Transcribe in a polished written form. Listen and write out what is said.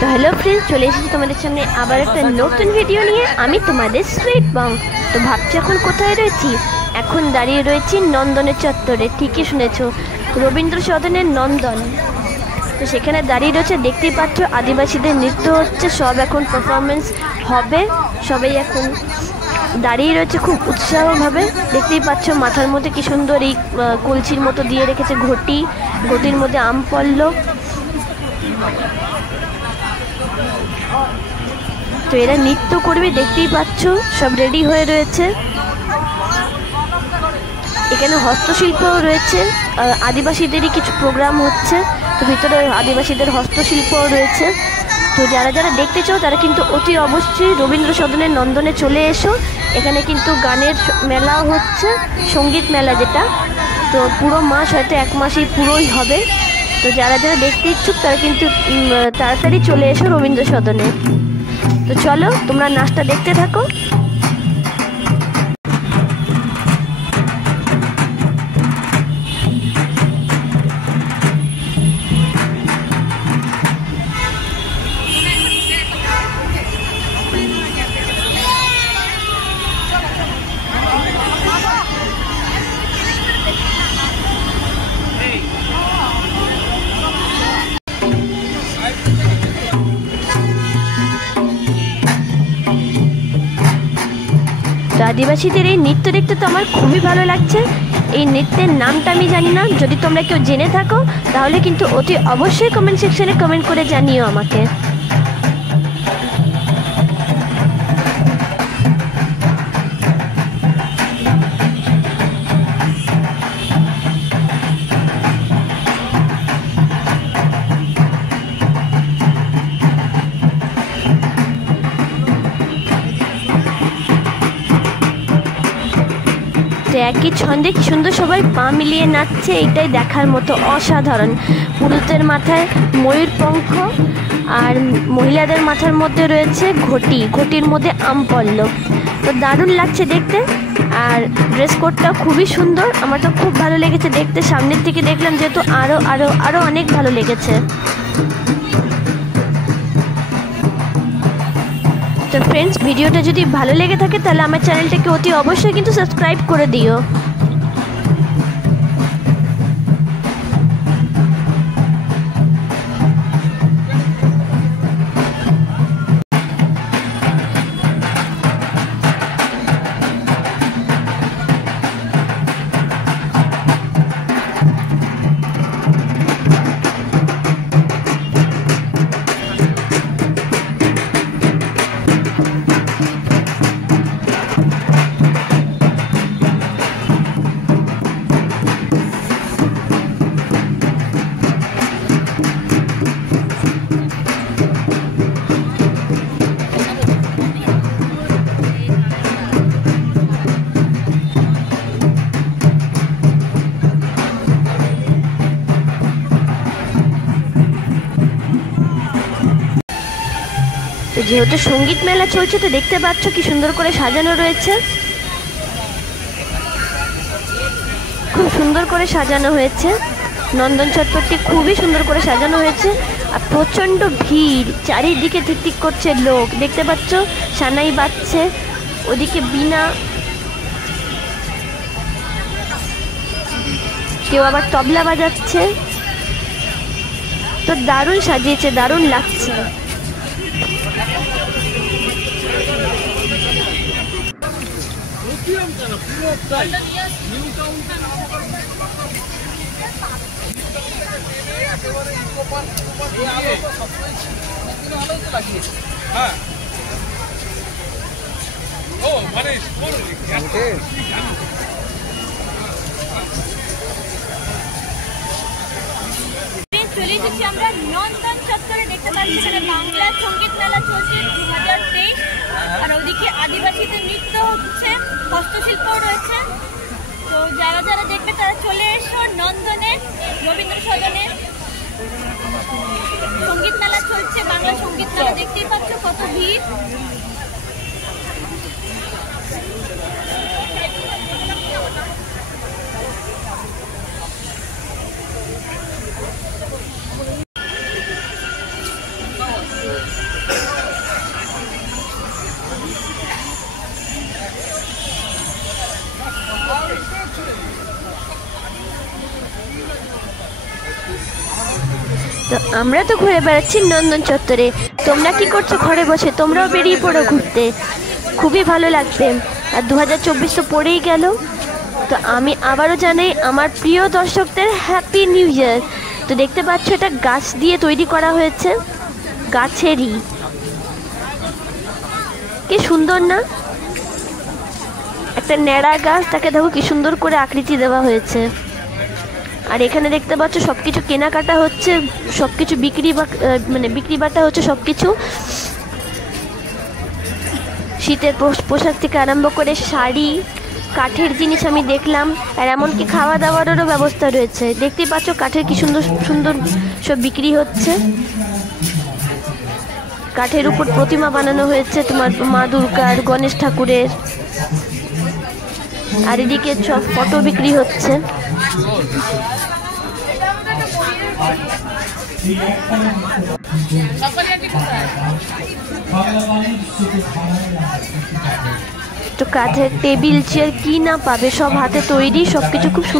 তো hello friends, চলে এসেছি তোমাদের সামনে আবার একটা নতুন ভিডিও নিয়ে। আমি তোমাদের সুইট বং। তো ভাবছি এখন কোথায় রয়েছি? এখন দাঁড়িয়ে রয়েছি নন্দনের চত্বরে। ঠিকই শুনেছো, রবীন্দ্র সদনের নন্দন। তো সেখানে দাঁড়িয়ে রয়েছে, দেখতেই পাচ্ছ আদিবাসীদের নৃত্য হচ্ছে, সব এখন পারফরমেন্স হবে। সবাই এখন দাঁড়িয়ে রয়েছে খুব উৎসাহভাবে। দেখতেই পাচ্ছ মাথার মধ্যে কি সুন্দর এই কলসির মতো দিয়ে রেখেছে ঘটি, ঘটির মধ্যে আম পল্লব। তো এরা নৃত্য করবে, দেখতেই পাচ্ছ সব রেডি হয়ে রয়েছে। এখানে হস্তশিল্পও রয়েছে, আদিবাসীদেরই কিছু প্রোগ্রাম হচ্ছে। তো ভিতরে আদিবাসীদের হস্তশিল্পও রয়েছে। তো যারা যারা দেখতে চাও তারা কিন্তু অতি অবশ্যই রবীন্দ্র সদনের নন্দনে চলে এসো। এখানে কিন্তু গানের মেলাও হচ্ছে, সঙ্গীত মেলা যেটা। তো পুরো মাস, হয়তো এক মাসই পুরোই হবে। তো যারা যারা দেখতে ইচ্ছুক তারা কিন্তু তাড়াতাড়ি চলে এসো রবীন্দ্র সদনে। তো চলো তোমরা নাচটা দেখতে থাকো। তো আদিবাসীদের এই নৃত্য দেখতে তো আমার খুবই ভালো লাগছে। এই নৃত্যের নামটা আমি জানি না, যদি তোমরা কেউ জেনে থাকো তাহলে কিন্তু অতি অবশ্যই কমেন্ট সেকশনে কমেন্ট করে জানিও আমাকে। তো একই ছন্দে কি সুন্দর সবাই পা মিলিয়ে নাচছে, এইটাই দেখার মতো, অসাধারণ। পুরুষদের মাথায় ময়ূর পঙ্খ আর মহিলাদের মাথার মধ্যে রয়েছে ঘটি, ঘটির মধ্যে আম পল্লব। তো দারুণ লাগছে দেখতে। আর ড্রেস কোডটা খুবই সুন্দর, আমার তো খুব ভালো লেগেছে দেখতে। সামনের থেকে দেখলাম যেহেতু আরও আরও আরও অনেক ভালো লেগেছে। তো ফ্রেন্ডস, ভিডিওটা যদি ভালো লেগে থাকে তাহলে আমার চ্যানেলটাকে অতি অবশ্যই কিন্তু সাবস্ক্রাইব করে দিও। তো যেহেতু সঙ্গীত মেলা চলছে, তো দেখতে পাচ্ছ কি সুন্দর করে সাজানো রয়েছে, খুব সুন্দর করে সাজানো হয়েছে। নন্দন চত্বরটি খুবই সুন্দর করে সাজানো হয়েছে। আর প্রচণ্ড ভিড়, চারিদিকে টিকটিক করছে লোক, দেখতে পাচ্ছ সানাই বাজছে, ওদিকে বীণা, কেউ আবার তবলা বাজাচ্ছে। তো দারুণ সাজিয়েছে, দারুণ লাগছে। চলে এসেছি আমরা নন্দন চত্বরে। দেখতে পাচ্ছি এখানে বাংলা সঙ্গীত মেলা চলছে 2023। আর ওদিকে আদিবাসীদের নৃত্য হচ্ছে, হস্তশিল্পও রয়েছে। তো যারা যারা দেখবে তারা চলে এসো নন্দনে, রবীন্দ্র সদনে। সঙ্গীত মেলা চলছে, বাংলা সঙ্গীত মেলা। দেখতেই পাচ্ছ কত ভিড়। তো আমরা তো ঘুরে বেড়াচ্ছি নন্দন চত্বরে। তোমরা কি করছো ঘরে বসে? তোমরাও বেরিয়ে পড়ো ঘুরতে, খুবই ভালো লাগবে। আর 2024 তো পড়েই গেল। তো আমি আবারও জানাই আমার প্রিয় দর্শকদের হ্যাপি নিউ ইয়ার। তো দেখতে পাচ্ছ এটা গাছ দিয়ে তৈরি করা হয়েছে, গাছেরই। কি সুন্দর না? একটা ন্যাড়া গাছ, তাকে দেখো কি সুন্দর করে আকৃতি দেওয়া হয়েছে। আর এখানে দেখতে পাচ্ছ সব কিছু কেনাকাটা হচ্ছে, সব কিছু বিক্রি বাটা হচ্ছে সব কিছু। শীতের পোশাক থেকে আরম্ভ করে শাড়ি, কাঠের জিনিস আমি দেখলাম। আর এমনকি খাওয়া দাওয়ারও ব্যবস্থা রয়েছে। দেখতেই পাচ্ছ কাঠের কি সুন্দর সুন্দর সব বিক্রি হচ্ছে। কাঠের উপর প্রতিমা বানানো হয়েছে তোমার মা দুর্গার, গণেশ ঠাকুরের। আর এদিকে সব ফটো বিক্রি হচ্ছে। তো কাঠের টেবিল চেয়ার কি না পাবে, সব হাতে তৈরি, সবকিছু খুব সুন্দর।